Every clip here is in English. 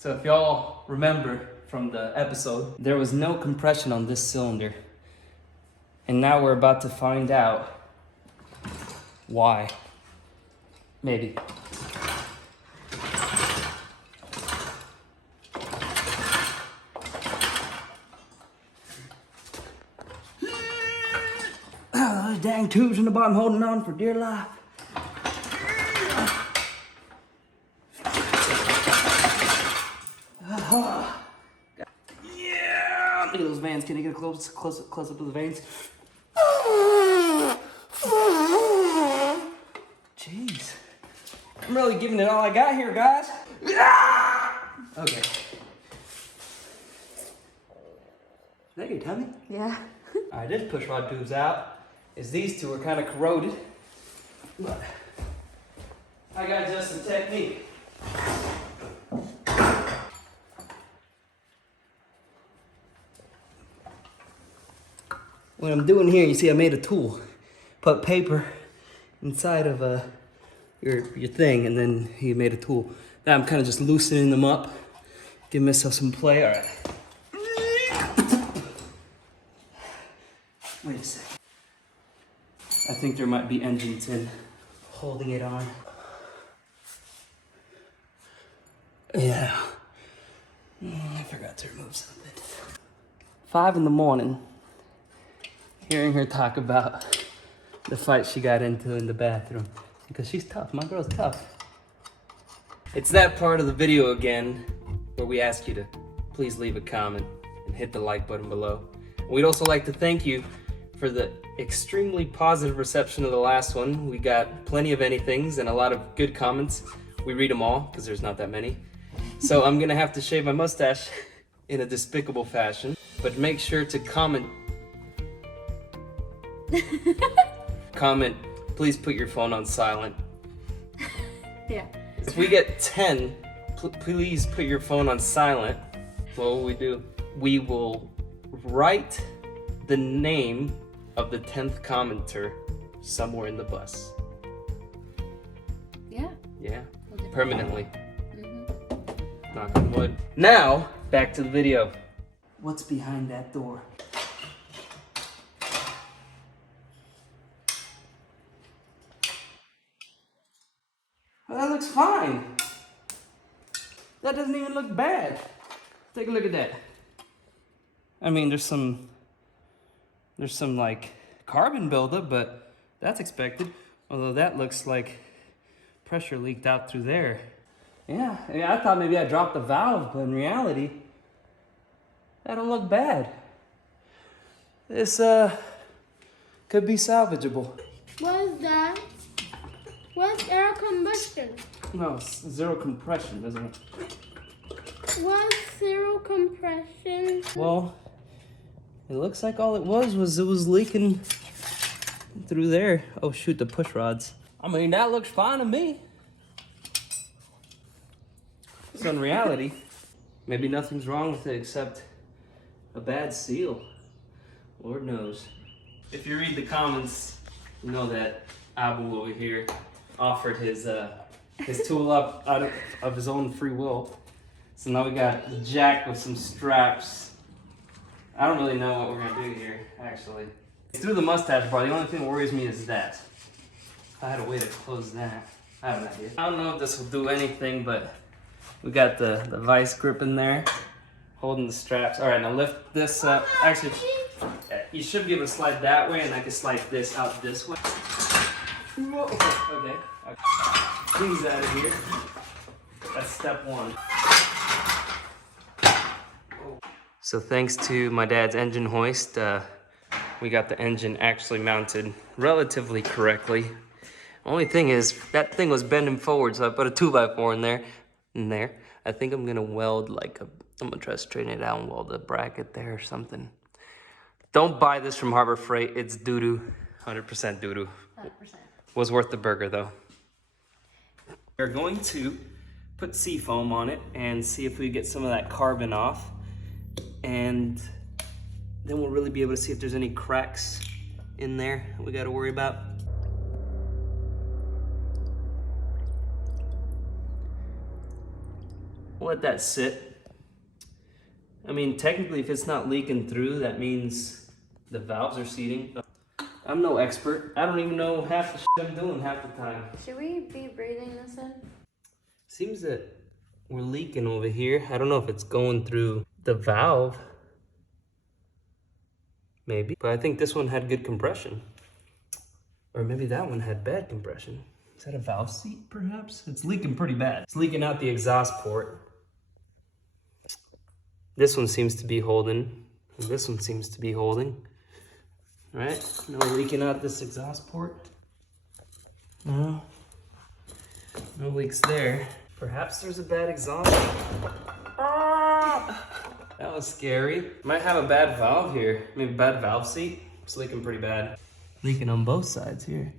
So if y'all remember from the episode, there was no compression on this cylinder. And now we're about to find out why. Maybe. Those dang tubes in the bottom holding on for dear life. Yeah! Look at those veins. Can you get a close up of the veins? Jeez. I'm really giving it all I got here, guys. Okay. Is that your tummy? Yeah. Alright, this push rod tube's out. Is these two are kind of corroded. But I got just a technique. What I'm doing here, you see I made a tool. Put paper inside of your thing, and then he made a tool. Now I'm kind of just loosening them up. Give myself some play. Alright. Wait a second. I think there might be engines in holding it on. Yeah. I forgot to remove something. 5 in the morning. Hearing her talk about the fight she got into in the bathroom. Because she's tough. My girl's tough. It's that part of the video again where we ask you to please leave a comment and hit the like button below. We'd also like to thank you for the extremely positive reception of the last one. We got plenty of anythings and a lot of good comments. We read them all because there's not that many. So I'm gonna have to shave my mustache in a despicable fashion. But make sure to comment. Comment, please put your phone on silent. Yeah. If we get 10, please put your phone on silent. What will we do? We will write the name of the 10th commenter somewhere in the bus. Yeah. Yeah, permanently. Mm-hmm. Knock on wood. Now, back to the video. What's behind that door? Well, that looks fine. That doesn't even look bad. Take a look at that. I mean, there's some like carbon buildup, but that's expected. Although that looks like pressure leaked out through there. Yeah, I thought maybe I dropped the valve, but in reality, that don't look bad. This could be salvageable. What is that? What's air combustion? No, it's zero compression, isn't it? What's zero compression? Well, it looks like all it was leaking through there. Oh shoot, the push rods. I mean, that looks fine to me. So in reality, maybe nothing's wrong with it except a bad seal. Lord knows. If you read the comments, you know that Abu over here offered his tool up out of his own free will. So now we got the jack with some straps. I don't really know what we're gonna do here, actually. It's through the mustache bar. The only thing that worries me is that. If I had a way to close that, I have an idea. I don't know if this will do anything, but we got the vice grip in there, holding the straps. All right, now lift this up. Actually, you should be able to slide that way, and I can slide this out this way. Whoa. Okay. These out of here. That's step one. So thanks to my dad's engine hoist, we got the engine actually mounted relatively correctly. Only thing is, that thing was bending forward, so I put a 2x4 in there. I think I'm gonna weld I'm gonna try to straighten it out and weld a bracket there or something. Don't buy this from Harbor Freight, it's doo-doo, 100% doo-doo. 100%. Was worth the burger though. We're going to put seafoam on it and see if we get some of that carbon off. And then we'll really be able to see if there's any cracks in there that we gotta worry about. We'll let that sit. I mean, technically, if it's not leaking through, that means the valves are seating. I'm no expert. I don't even know half the shit I'm doing half the time. Should we be breathing this in? Seems that we're leaking over here. I don't know if it's going through the valve. Maybe. But I think this one had good compression. Or maybe that one had bad compression. Is that a valve seat, perhaps? It's leaking pretty bad. It's leaking out the exhaust port. This one seems to be holding. And this one seems to be holding. Right? No leaking out this exhaust port. No. No leaks there. Perhaps there's a bad exhaust. Ah! That was scary. Might have a bad valve here. Maybe bad valve seat. It's leaking pretty bad. Leaking on both sides here.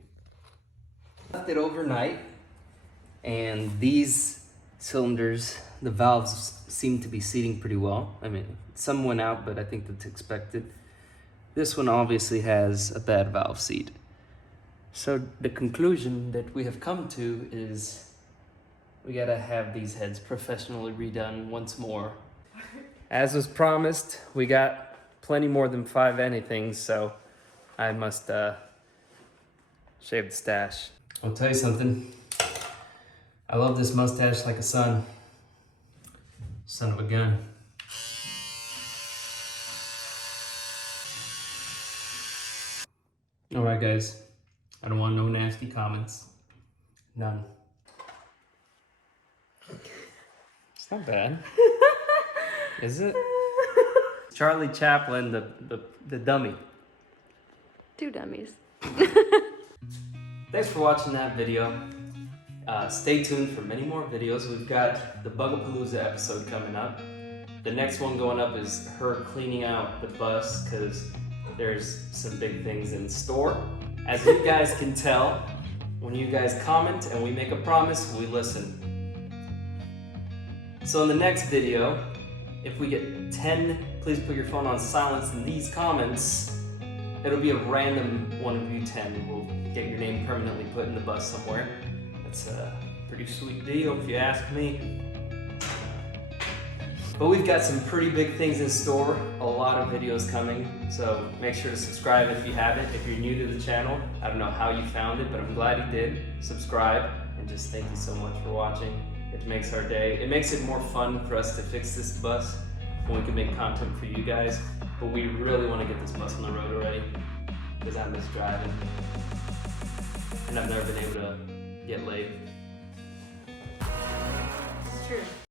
Left it overnight, and these cylinders, the valves seem to be seating pretty well. I mean, some went out, but I think that's expected. This one obviously has a bad valve seat. So the conclusion that we have come to is we gotta have these heads professionally redone once more. As was promised, we got plenty more than 5 anythings, so I must shave the stash. I'll tell you something. I love this mustache like a son. Son of a gun. All right, guys. I don't want no nasty comments. None. It's not bad. Is it? Charlie Chaplin, the dummy. 2 dummies. Thanks for watching that video. Stay tuned for many more videos. We've got the Bugapalooza episode coming up. The next one going up is her cleaning out the bus because there's some big things in store. As you guys can tell, when you guys comment and we make a promise, we listen. So in the next video, if we get 10, please put your phone on silence in these comments, it'll be a random one of you 10. We'll get your name permanently put in the bus somewhere. That's a pretty sweet deal if you ask me. But we've got some pretty big things in store, a lot of videos coming, so make sure to subscribe if you haven't. If you're new to the channel, I don't know how you found it, but I'm glad you did. Subscribe, and just thank you so much for watching. It makes our day. It makes it more fun for us to fix this bus when we can make content for you guys. But we really want to get this bus on the road already, because I miss driving. And I've never been able to get laid. It's true.